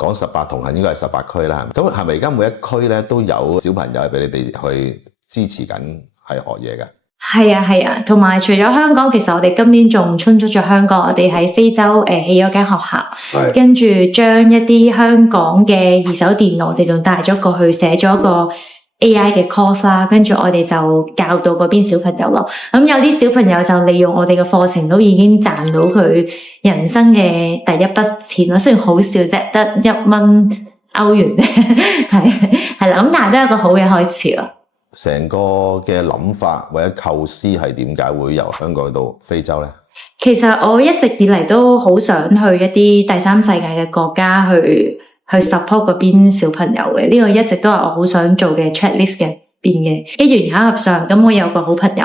講18同行應該係18區啦，咁係咪而家每一區咧都有小朋友係俾你哋去支持緊係學嘢嘅？係啊，同埋除咗香港，其實我哋今年仲衝出咗香港，我哋喺非洲起咗間學校，跟住將一啲香港嘅二手電腦，我哋仲帶咗過去寫咗個 AI 嘅 course 啦，跟住我哋就教到嗰邊小朋友咯。咁有啲小朋友就利用我哋嘅課程都已經賺到佢人生嘅第一筆錢咯，雖然好少啫，得1蚊歐元啫，係啦，咁但係都係一個好嘅開始咯。成個嘅諗法或者構思係點解會由香港到非洲呢？其實我一直以嚟都好想去一啲第三世界嘅國家去 support 嗰邊小朋友嘅，呢個一直都係我好想做嘅 checklist 嘅邊嘅。機緣巧合上，咁我有個好朋友，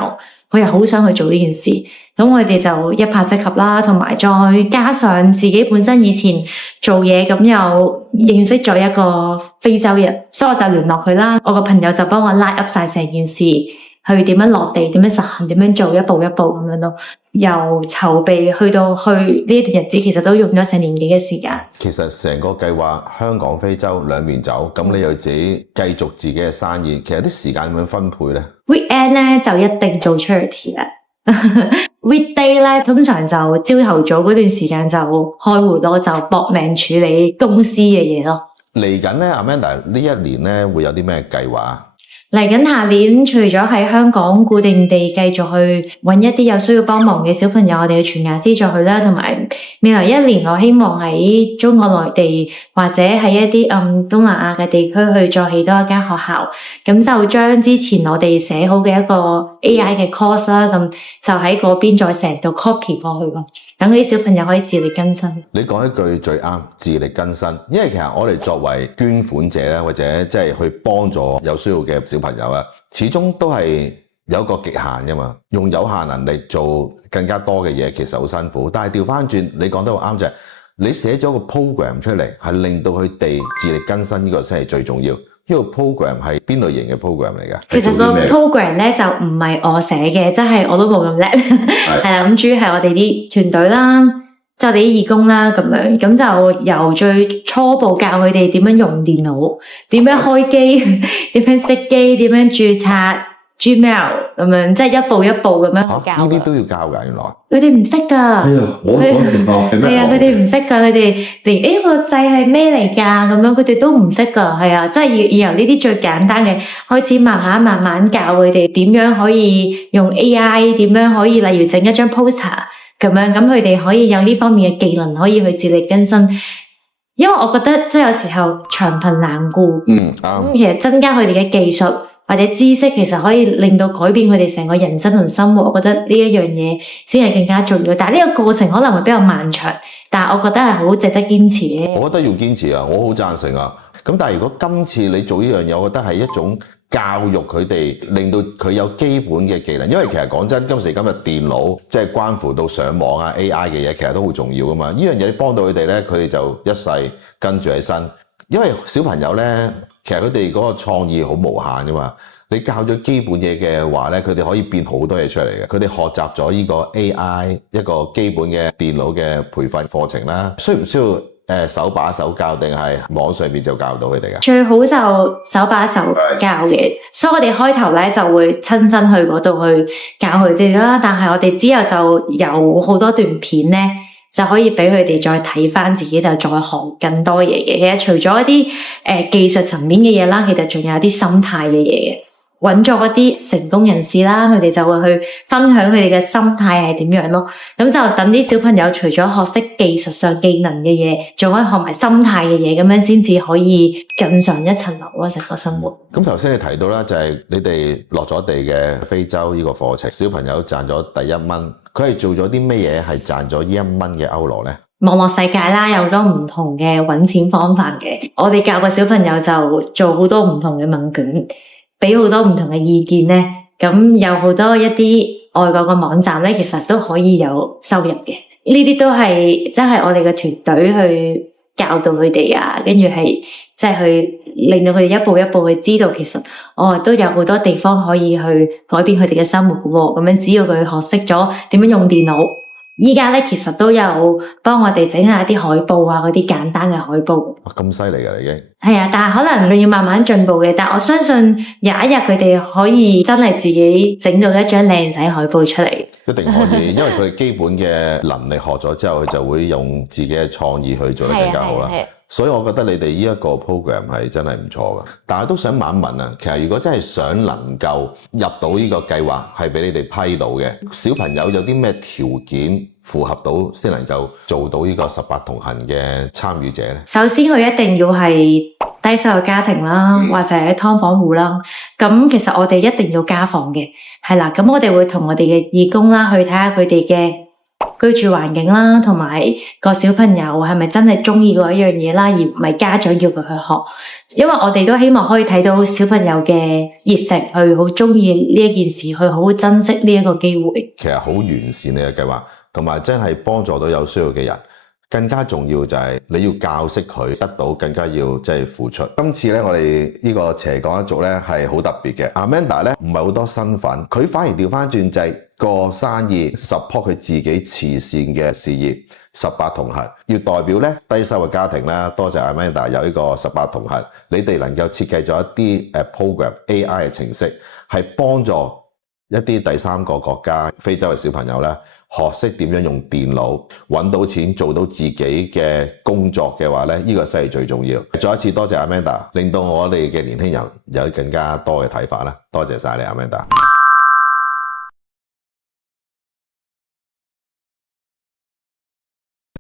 佢又好想去做呢件事，咁我哋就一拍即合啦，同埋再加上自己本身以前做嘢，咁又認識咗一個非洲人，所以我就聯絡佢啦。我個朋友就幫我拉 up 晒成件事，去點樣落地，點樣實行，點樣做，一步一步咁樣咯。由籌備去到去呢一段日子，其實都用咗成年幾嘅時間。其實成個計劃香港非洲兩面走，咁你又自己繼續自己嘅生意，其實啲時間點樣分配呢？ Weekend 咧就一定做 charity 啦。Weekday 咧通常就朝頭早嗰段時間就開會咯，就搏命處理公司嘅嘢咯。嚟緊咧 Amanda 呢一年咧會有啲咩計劃啊？嚟緊下年，除咗喺香港固定地繼續去揾一啲有需要幫忙嘅小朋友，我哋嘅全額資助佢啦，同埋未來一年，我希望喺中國內地或者喺一啲東南亞嘅地區去再起多一間學校，咁就將之前我哋寫好嘅一個 AI 嘅 course 啦，咁就喺嗰邊再成度 copy 過去咯。等啲小朋友可以自力更生。你講一句最啱，自力更生。因為其實我哋作為捐款者咧，或者即係去幫助有需要嘅小朋友啊，始終都係有一個極限噶嘛。用有限能力做更加多嘅嘢，其實好辛苦。但係調翻轉，你講得好啱就係，你寫咗個 program 出嚟，係令到佢哋自力更生，呢個先係最重要。呢個 program 係邊類型嘅 program 嚟㗎？其實個 program 咧就唔係我寫嘅，即係我都冇咁叻，係啦。咁主要係我哋啲團隊啦，即係我哋啲義工啦，咁樣咁就由最初步教佢哋點樣用電腦，點樣開機，點樣熄機，點樣註冊 Gmail 咁樣，即係一步一步咁樣教。呢啲都要教㗎，原來。佢哋唔識㗎。我講情況係咩？係啊，佢哋唔識㗎，佢哋連個掣係咩嚟㗎咁樣，佢哋都唔識㗎。係啊，即係要由呢啲最簡單嘅開始，慢慢教佢哋點樣可以用 AI， 點樣可以例如整一張 poster 咁樣，咁佢哋可以有呢方面嘅技能，可以去自力更生。因為我覺得即係有時候長貧難顧，咁其實增加佢哋嘅技術或者知識，其實可以令到改變佢哋成個人生同生活。我覺得呢一樣嘢先係更加重要。但係呢個過程可能會比較漫長，但係我覺得係好值得堅持嘅。我覺得要堅持啊，我好贊成啊。咁但係如果今次你做呢樣嘢，我覺得係一種教育佢哋，令到佢有基本嘅技能。因為其實講真，今時今日電腦即係關乎到上網啊 AI 嘅嘢，其實都好重要噶嘛。呢樣嘢你幫到佢哋咧，佢哋就一世跟住喺身。因為小朋友咧，其實佢哋嗰個創意好無限噶嘛。你教咗基本嘢嘅話咧，佢哋可以變好多嘢出嚟嘅。佢哋學習咗呢個 AI 一個基本嘅電腦嘅培訓課程啦，需唔需要手把手教定係網上面就教到佢哋㗎？最好就手把手教嘅，所以我哋開頭咧就會親身去嗰度去教佢哋啦。但係我哋之後就有好多段片咧，就可以俾佢哋再睇返自己，就再學更多嘢嘅。其實除咗一啲技術層面嘅嘢啦，其實仲有啲心態嘅嘢嘅。揾咗一啲成功人士啦，佢哋就會去分享佢哋嘅心態係點樣咯。咁就等啲小朋友除咗學識技術上技能嘅嘢，仲可以學埋心態嘅嘢，咁樣先至可以更上一層樓咯，成個生活。咁頭先你提到啦，就係你哋落咗地嘅非洲呢個課程，小朋友賺咗第1蚊，佢係做咗啲咩嘢係賺咗呢1蚊嘅歐羅呢？網絡世界啦，有好多唔同嘅揾錢方法嘅。我哋教個小朋友就做好多唔同嘅問卷，俾好多唔同嘅意見咧，咁有好多一啲外國嘅網站咧，其實都可以有收入嘅。呢啲都係即係我哋嘅團隊去教導佢哋啊，跟住係即係去令到佢哋一步一步去知道，其實都有好多地方可以去改變佢哋嘅生活嘅喎。咁樣只要佢學識咗點樣用電腦，依家咧其實都有幫我哋整下一啲海報啊，嗰啲簡單嘅海報。哇，咁犀利㗎已經。係啊，但係可能你要慢慢進步嘅。但我相信有一日佢哋可以真係自己整到一張靚仔海報出嚟。一定可以，因為佢哋基本嘅能力學咗之後，佢就會用自己嘅創意去做得更加好啦。所以我覺得你哋呢一個 program 係真係唔錯嘅。但係都想問一問啊，其實如果真係想能夠入到呢個計劃係俾你哋批到嘅，小朋友有啲咩條件符合到先能夠做到呢個18同行嘅參與者呢？首先佢一定要係低收入家庭啦，或者劏房戶啦。咁其實我哋一定要家訪嘅，係啦。咁我哋會同我哋嘅義工啦去睇下佢哋嘅居住環境啦，同埋個小朋友係咪真係中意嗰一樣嘢啦，而唔係家長叫佢去學。因為我哋都希望可以睇到小朋友嘅熱誠，去好中意呢一件事，去好好珍惜呢一個機會。其實好完善你嘅計劃，同埋真係幫助到有需要嘅人。更加重要就係你要教識佢得到，更加要即係付出。今次咧，我哋呢個斜槓一族咧係好特別嘅。Amanda 咧唔係好多身份，佢反而調翻轉就係個生意 support 佢自己慈善嘅事業。18同行要代表咧低收入家庭啦，多謝 Amanda 有呢個18同行，你哋能夠設計咗一啲program AI 嘅程式，係幫助一啲第三個國家非洲嘅小朋友咧。學識點樣用電腦揾到錢，做到自己嘅工作嘅話咧，呢個先係最重要。再一次多謝 Amanda，令到我哋嘅年輕人有更加多嘅睇法啦。多謝晒你 Amanda。